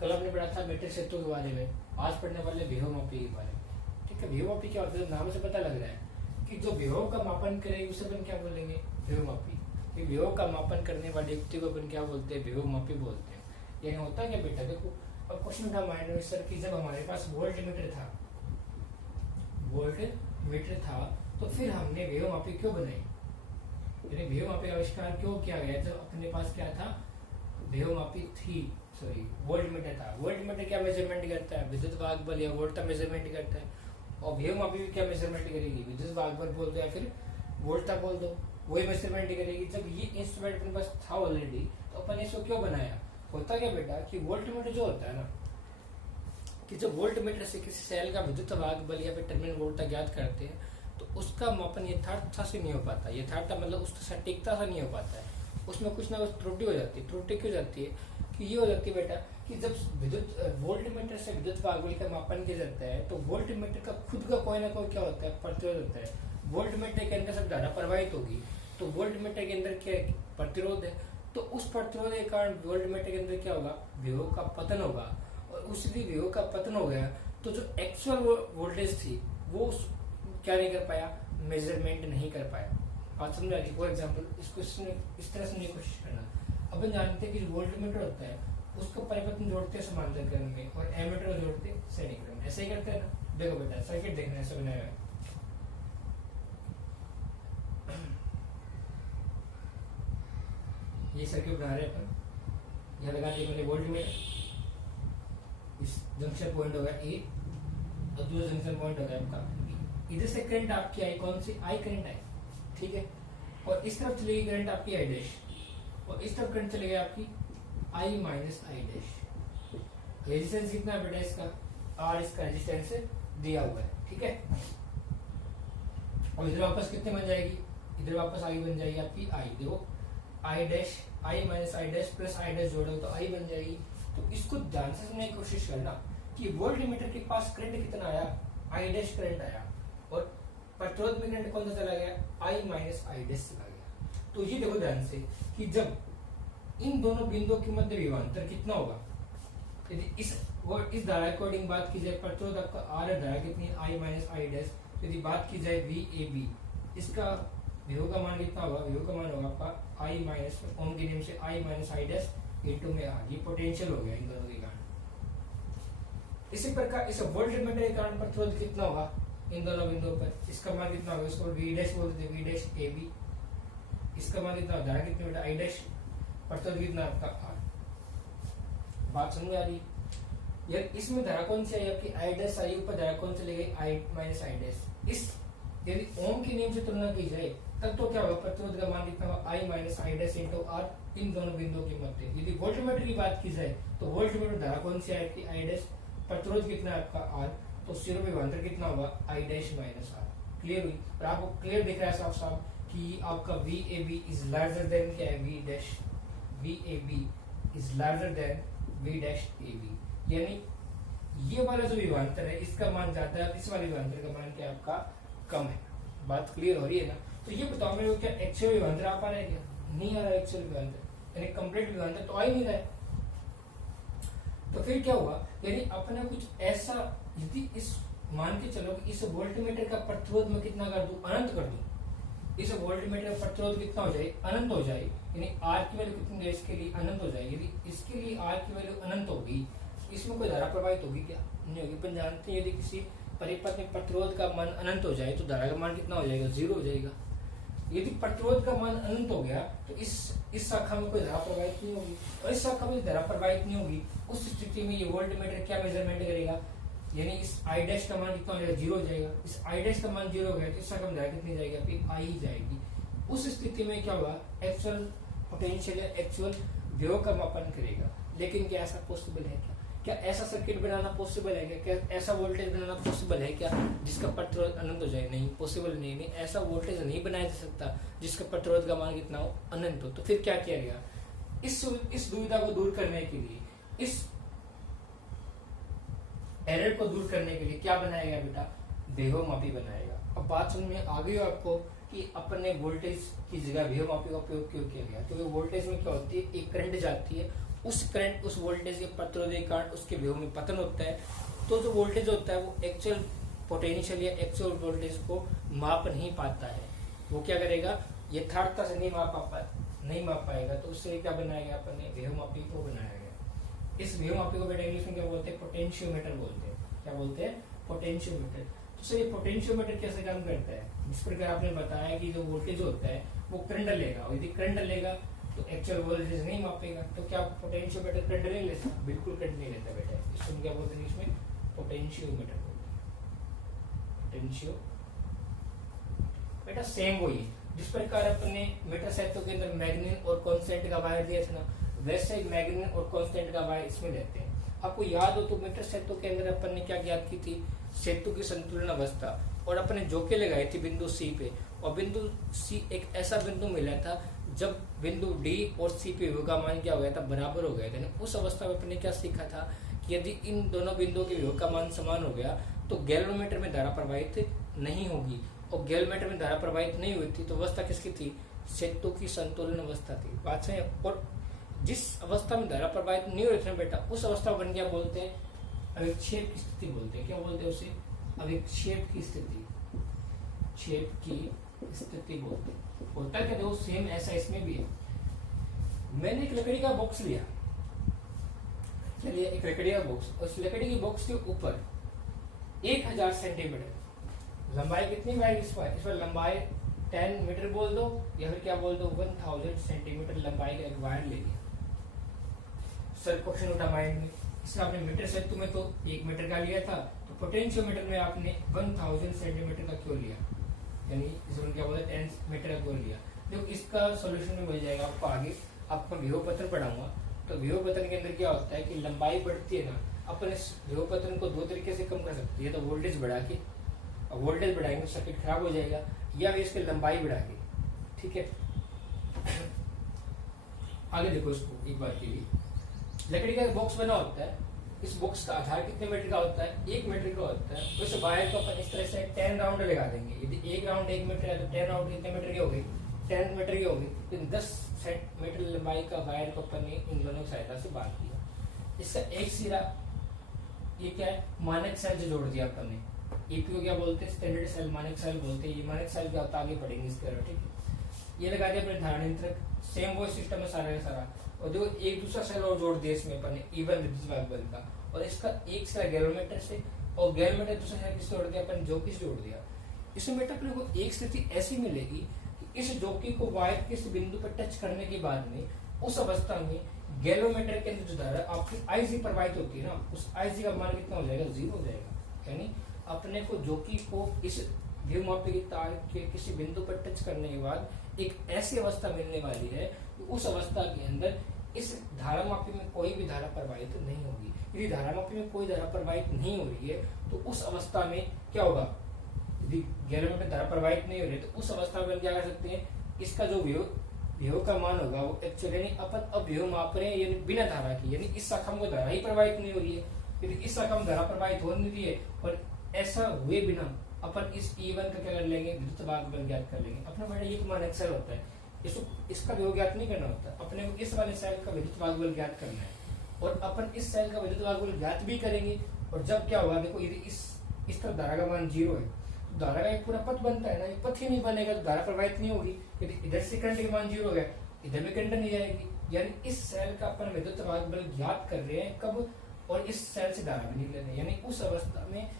कल हमने पढ़ा था मीटर क्षेत्रों के बारे में, आज पढ़ने वाले विभव मापी के बारे में। ठीक है, विभव मापी क्या होता है? नाम से पता लग रहा है कि जो विभव का मापन करे उसे अपन क्या बोलेंगे? विभव मापी। विभव का मापन करने वाले व्यक्ति को अपन क्या बोलते हैं? विभव मापी बोलते हैं। यानी होता क्या बेटा, देखो अब क्वेश्चन था माइंड में सर की जब हमारे पास वोल्ट मीटर था, तो फिर हमने विभव मापी क्यों बनाई? यानी विभव मापी आविष्कार क्यों किया गया? जब अपने पास क्या था? विभव मापी थी, सॉरी वोल्ट मीटर था। वोल्ट मीटर क्या मेजरमेंट करता है? विद्युत वाहक बल या वोल्ट का मेजरमेंट करता है। और विभव मापी भी क्या मेजरमेंट करेगी? विद्युत वाहक बल बोल दो या फिर वोल्ट बोल दो, वही मेजरमेंट करेगी। जब ये इंस्ट्रूमेंट अपने पास था ऑलरेडी, तो अपन इसको क्यों बनाया? होता क्या बेटा कि वोल्ट मीटर जो होता है ना, कि जब वोल्ट मीटर से किसी सेल का विद्युत वाहक बल या फिर टर्मिनल वोल्टता ज्ञात करते हैं, तो उसका मापन यथार्थता से नहीं हो पाता। यथार्थता मतलब उसकी सटीकता से नहीं हो पाता है, उसमें कुछ ना कुछ त्रुटि हो जाती है। त्रुटि क्यों जाती है? कि ये हो जाती है बेटा कि जब विद्युत वोल्ट मीटर से विद्युत वाहक बल का मापन किया जाता है, तो वोल्ट मीटर का खुद का कोई ना कोई क्या होता है? प्रतिरोध होता है। वोल्ट मीटर के अंदर सब धारा प्रवाहित होगी, तो वोल्ट मीटर के अंदर क्या प्रतिरोध है, तो उस प्रतिरोध के कारण वोल्ट मीटर के अंदर क्या होगा? विभव का पतन होगा। और उसकी विभव का पतन हो गया, तो जो एक्चुअल वोल्टेज थी वो क्या नहीं कर पाया? मेजरमेंट नहीं कर पाया। बात समझ आ गई? फॉर एग्जाम्पल इसको इस तरह समझने की कोशिश करना। अपन जानते हैं कि जो वोल्ट मीटर होता है उसको परिपत्र जोड़ते हैं समांतर क्रम में, और एमीटर को जोड़ते हैं श्रेणी क्रम में। ऐसे ही करते हैं ना? देखो बेटा सर्किट देखना ऐसा बनाया है, ये सर्किट बना रहे हैं अपन। यहाँ लगा दिया मैंने वोल्ट मीटर, इस जंक्शन पॉइंट होगा ए और दूसरा जंक्शन पॉइंट होगा आपका बी। इधर से करंट आपकी आई, कौन सी? आई करंट आई, ठीक है। और इस तरफ चलेगी करंट आपकी आई डैश, और इस तरफ करंट चलेगी आपकी आई माइनस आई डैश। रेजिस्टेंस कितना है बेटा इसका? आर इसका रेजिस्टेंस दिया हुआ है, ठीक है। और इधर वापस कितने बन जाएगी? इधर वापस आई बन जाएगी आपकी आई। देखो I dash, I minus I dash plus I dash जोड़ो तो आई बन जाएगी। तो इसको ध्यान से समझने की कोशिश करना कि वोल्ट मीटर के पास करंट कितना आया? आई डैश करंट आया, और प्रतिरोध में करंट कौन सा चला गया? आई माइनस आई डैश चला गया। तो ये देखो ध्यान से कि जब इन दोनों बिंदुओं के मध्य विभवांतर कितना होगा? यदि इस धारा अकॉर्डिंग बात की जाए, प्रतिरोध आपका आर है, धारा कितनी? आई माइनस आई डैश। यदि बात की जाए वी ए बी, इसका विभव का मान कितना होगा? विभव का मान होगा आपका आई माइनस ओम के नियम से आई माइनस आई डैश इंटू में आर। ये पोटेंशियल हो गया इन दोनों के कारण। इसी प्रकार इस वोल्ट मीटर के कारण प्रतिरोध कितना होगा इन दोनों बिंदुओं पर? इसका मान कितना होगा? इसको वी डैश बोलते थे, वी डैश ए बी। इसका मान कितना? धारा कितनी बेटा? I dash. प्रतिरोध कितना आपका? आर। बात समझ आ रही? यार इसमें धारा कौन सी आई आपकी? आई डैश आई, ऊपर धारा कौन चली गई? आई माइनस आई डैश। इस यदि ओम के नियम से तुलना की जाए तब तो क्या होगा? प्रतिरोध का मान कितना होगा? I minus I dash into R इन दोनों बिंदुओं के मध्य। यदि वोल्ट मीटर की बात की जाए तो वोल्ट मीटर धारा कौन सी है आपकी? I dash. प्रतिरोध कितना है आपका? आर। तो सिरों में विभवांतर कितना होगा? I dash minus R. Clear हुई? और आपको क्लियर दिख रहा है साफ साफ कि आपका V A B is larger than क्या है? V dash. V A B is larger than V dash A B. यानी ये वाला जो विभवांतर है इसका मान ज्यादा है, इस वाले विभवांतर का मान क्या आपका? कम है। बात क्लियर हो रही है ना? तो ये बताओ मेरे को, क्या एक्चुअल विभवांतर आ पा रहा है? क्या नहीं आ रहा है एक्चुअल विभवांतर? यानी कंप्लीट विभवांतर तो आ ही नहीं रहा है। तो फिर क्या हुआ? यदि अपने कुछ ऐसा, यदि इस मान के चलो कि इस वोल्ट मीटर का प्रतिरोध में कितना कर दूं? अनंत कर दूं। इस वोल्ट मीटर का प्रतिरोध कितना हो जाए? अनंत हो जाए। यानी आर की वैल्यू कितनी है इसके लिए? अनंत हो जाए। यदि इसके लिए आर की वैल्यू अनंत होगी, इसमें कोई धारा प्रवाहित होगी क्या? नहीं होगी। अपन जानते हैं यदि किसी परिपथ में प्रतिरोध का मान अनंत हो जाए तो धारा का मान कितना हो जाएगा? जीरो हो जाएगा। यदि प्रतिरोध का मान अनंत हो गया तो इस शाखा में कोई धारा प्रवाहित नहीं होगी, और इस शाखा में धारा प्रवाहित नहीं होगी, उस स्थिति में ये वोल्ट मीटर क्या मेजरमेंट करेगा? यानी इस आई डैश का मान कितना हो जाएगा? जीरो हो जाएगा। इस आई डैश का मान जीरो हो गया तो इस शाखा में धारा कितनी जाएगी? फिर आई जाएगी। उस स्थिति में क्या होगा? एक्चुअल पोटेंशियल या एक्चुअल विभव का मापन करेगा। लेकिन क्या ऐसा पॉसिबल है? क्या ऐसा सर्किट बनाना पॉसिबल है? क्या ऐसा वोल्टेज बनाना पॉसिबल है क्या जिसका प्रतिरोध अनंत हो जाए? नहीं, पॉसिबल नहीं। ऐसा वोल्टेज नहीं बनाया जा सकता जिसका प्रतिरोध का मान कितना हो? अनंत हो। तो फिर क्या किया गया? इस दुविधा को दूर करने के लिए, इस एरर को दूर करने के लिए क्या बनाएगा बेटा? विभव मापी बनाएगा। अब बात समझ में आ गई हो आपको कि अपने वोल्टेज की जगह विभव मापी का उपयोग क्यों किया गया? क्योंकि वोल्टेज में क्या होती है? एक करंट जाती है उस करंट उस वोल्टेज के प्रतिरोध के कारण उसके विभव में पतन होता है, तो जो वोल्टेज होता है वो एक्चुअल पोटेंशियल या एक्चुअल वोल्टेज को माप नहीं पाता है। वो क्या करेगा, यथार्थता से नहीं माप पाएगा, तो उससे क्या बनाएगा अपन ने, विभवमापी को बनाया गया। इस विभवमापी को बेटा इंग्लिश में क्या बोलते हैं, पोटेंशियोमीटर बोलते हैं। क्या बोलते हैं, पोटेंशियोमीटर। तो सर ये पोटेंशियोमीटर कैसे काम करता है, जिस प्रकार आपने बताया कि जो वोल्टेज होता है वो करंट लेगा, और यदि करंट लेगा तो एक्चुअल वोल्टेज नहीं मापेगा, तो क्या पोटेंशियोमीटर करंट नहीं लेता, बिल्कुल करंट नहीं लेता बेटा। इसको क्या बोलते हैं इसमें, पोटेंशियोमीटर बोलते हैं, पोटेंशियो बेटा। सेम वही जिस प्रकार अपने मीटर सेतु के अंदर मैग्नीन और कांस्टेंट का वायर दिया था ना, वैसे ही मैग्नीन और कांस्टेंट का वायर इसमें लेते हैं। आपको याद हो तो मीटर सेतु के अंदर अपन ने क्या ज्ञात की थी, सेतु की संतुलन अवस्था, और अपने जोके लगाई थी बिंदु सी पे, और बिंदु सी एक ऐसा बिंदु मिला था जब बिंदु डी और सी पे विभव का मान क्या हो गया था, बराबर हो गया था। उस अवस्था में अपने क्या सीखा था कि यदि इन दोनों बिंदुओं के विभव का मान समान हो गया तो गैल्वेनोमीटर में धारा प्रवाहित नहीं होगी, और गैल्वेनोमीटर में धारा प्रवाहित नहीं हुई थी तो अवस्था किसकी थी, सेतु की संतुलन अवस्था थी। बात सही है। और जिस अवस्था में धारा प्रवाहित नहीं हो रही थी बेटा, उस अवस्था को क्या बोलते हैं, अविक्षेप की स्थिति बोलते हैं। क्या बोलते हैं उसे, अविक्षेप की स्थिति, क्षेप की स्थिति बोलते हैं। होता क्या, देखो सेम ऐसा इसमें भी है। मैंने एक लकड़ी का बॉक्स लिया, चलिए एक लकड़ी का बॉक्स, और उस लकड़ी की बॉक्स के ऊपर 1000 सेंटीमीटर लंबाई कितनी वायर इस पर लंबाई 10 मीटर बोल दो, या फिर क्या बोल दो 1000 सेंटीमीटर लंबाई का एक वायर ले लिया। सर क्वेश्चन उठा माइंड में, इसमें आपने मीटर सेतु में तो 1 मीटर का लिया था, तो पोटेंशियोमीटर में आपने 1000 सेंटीमीटर का क्यों लिया, यानी इसमें क्या बोलते हैं 10 मीटर का क्यों लिया। देखो इसका सॉल्यूशन में मिल जाएगा आपको आगे, आपको विभव पतन पढ़ाऊंगा। तो विभव पतन के अंदर क्या होता है कि लंबाई बढ़ती है ना, अपन इस विभव पतन को 2 तरीके से कम कर सकते हैं, तो वोल्टेज बढ़ा के, वोल्टेज बढ़ाएंगे सर्किट खराब हो जाएगा, या फिर इसकी लंबाई बढ़ा के। ठीक है, आगे देखो इसको एक बार के लिए, लकड़ी का बॉक्स बना होता है, इस बॉक्स का आधार कितने मीटर का होता है, 1 मीटर का होता है। उस वायर को अपन इस तरह से 10 राउंड लगा देंगे। यदि एक राउंड 1 मीटर है तो 10 राउंड कितने मीटर के हो गए, 10 मीटर की होगी। तो 10 मीटर लंबाई का वायर को अपन ने इन दोनों की सहायता से बांध दिया। इसका एक सिरा, ये क्या है, मानक सेल से जोड़ दिया अपन ने। ईपी को क्या बोलते हैं, स्टैंडर्ड सेल, मानक सेल बोलते हैं। ये मानक सेल क्या होता है आगे पढ़ेंगे इसके बारे में। ठीक है, ये लगा दिया अपने धारा नियंत्रक, सेम वो सिस्टम है सारा का सारा। और जो एक दूसरा सेल और जोड़ दिया इसमें अपन ने, इवन विद्युत बल का, और इसका एक सिरा गैल्वेनोमीटर से, और गैल्वेनोमीटर दूसरा सेल किससे जोड़ दिया अपन, जोकी से जोड़ दिया। इसमें बेटा अपने को एक स्थिति ऐसी मिलेगी कि इस जोकी को वायर के इस बिंदु पर टच करने के बाद में, उस अवस्था में गैल्वेनोमीटर के अंदर जो धारा आपकी आईजी प्रवाहित होती है ना, उस आईजी का मान कितना हो जाएगा, 0 हो जाएगा। यानी अपने को जोकी को इस विभवमापी की तार के किसी बिंदु पर टच करने के बाद एक ऐसी अवस्था मिलने वाली है कि उस अवस्था के अंदर इस धारामापी में कोई भी धारा प्रवाहित नहीं होगी। यदि धारामापी में कोई धारा प्रवाहित नहीं हो रही है तो उस अवस्था में क्या होगा, यदि गैल्वेनोमीटर में धारा प्रवाहित नहीं हो रही है तो उस अवस्था में क्या कर सकते हैं, इसका जो विभव का मान होगा वो एक्चुअली यानी अपन अब विभव माप रहे हैं यानी बिना धारा की, यानी इस शाखा में धारा ही प्रवाहित नहीं हो रही है। यदि इस शाखा में धारा प्रवाहित हो नहीं रही है और ऐसा हुए बिना अपन इस E1 का क्या कर लेंगे, विद्युत भाग बल ज्ञात कर लेंगे। अपना बेटा ये मानक सेल होता है, इसका विभव ज्ञात नहीं करना होता, अपने को इस वाले सेल का विद्युत भाग बल ज्ञात करना है। और अपन इस सेल का विद्युत भाग बल ज्ञात भी करेंगे। और जब क्या होगा, देखो यदि इस तरफ धारा का मान 0 है तो धारा का एक पूरा पथ बनता है ना, ये पथ ही नहीं बनेगा तो धारा प्रवाहित नहीं होगी। यदि इधर से करंट के मान 0 हो गया, इधर भी करंट नहीं जाएगी। यानी इस सेल का अपन विद्युत भाग बल ज्ञात कर रहे हैं कब, और इस सेल से धारा भी नहीं ले रहे हैं। यानी उस अवस्था में,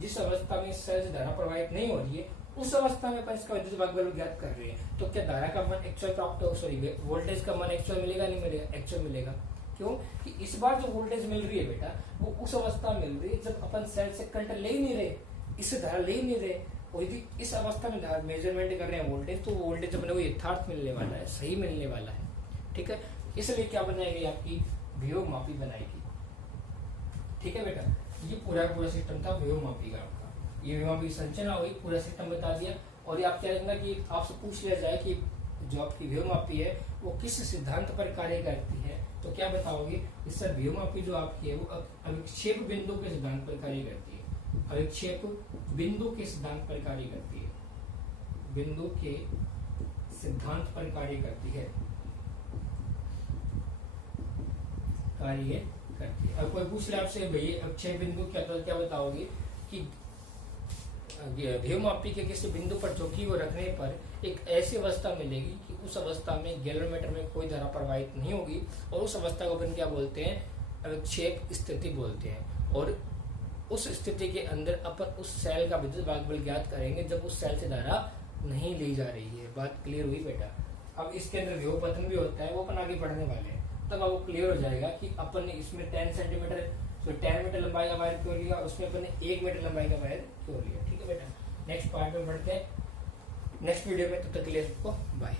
जिस अवस्था में इस सेल से धारा प्रवाहित नहीं हो रही है, उस अवस्था में अपन इसका विद्युत भाग बल ज्ञात कर रहे हैं। तो क्या धारा का मान एक्चुअल प्राप्त हो, सॉरी वोल्टेज का मान एक्चुअल मिलेगा, नहीं मिलेगा, एक्चुअल मिलेगा। क्यों कि इस बार जो वोल्टेज मिल रही है बेटा वो उस अवस्था मिल रही है जब अपन सेल से करंट ले ही नहीं रहे, इससे धारा ले ही नहीं रहे। और यदि इस अवस्था में मेजरमेंट कर रहे हैं वोल्टेज, तो वोल्टेज अपने को यथार्थ मिलने वाला है, सही मिलने वाला है। ठीक है, इसलिए क्या बनाएगी, आपकी विभवमापी बनाएगी। ठीक है बेटा, ये पूरा सिस्टम था विभवमापी का आपका। ये विभवमापी संरचना हुई, पूरा सिस्टम बता दिया। और ये आप क्या रखना कि आपसे पूछ लिया जाए कि जो आपकी विभवमापी है वो किस सिद्धांत पर कार्य करती है, तो क्या बताओगे, इससे विभवमापी जो आपकी है वो अविक्षेप बिंदु के सिद्धांत पर कार्य करती है। अविक्षेप बिंदु के सिद्धांत पर कार्य करती है, बिंदु के सिद्धांत पर कार्य करती है। कार्य करती है। अब कोई पूछ ले आपसे भाई अब 6 बिंदु क्या बताओगे कि व्योममापी के किसी बिंदु पर झुकी को रखने पर एक ऐसी अवस्था मिलेगी कि उस अवस्था में गैलोमीटर में कोई धारा प्रवाहित नहीं होगी और उस अवस्था को अपन क्या बोलते हैं, अवक्षेप स्थिति बोलते हैं। और उस स्थिति के अंदर अपन उस सेल का विद्युत भागबल ज्ञात करेंगे जब उस सेल से धारा नहीं ली जा रही है। बात क्लियर हुई बेटा। अब इसके अंदर व्योमपतन भी होता है, वो अपन आगे पढ़ने वाले हैं, तब आपको क्लियर हो जाएगा कि अपन ने इसमें 10 सेंटीमीटर 10 मीटर लंबाई का वायर क्यों लिया, उसमें अपन ने 1 मीटर लंबाई का वायर क्यों लिया। ठीक है बेटा, नेक्स्ट पार्ट में बढ़ते हैं नेक्स्ट वीडियो में, तब तक के लिए सबको बाय।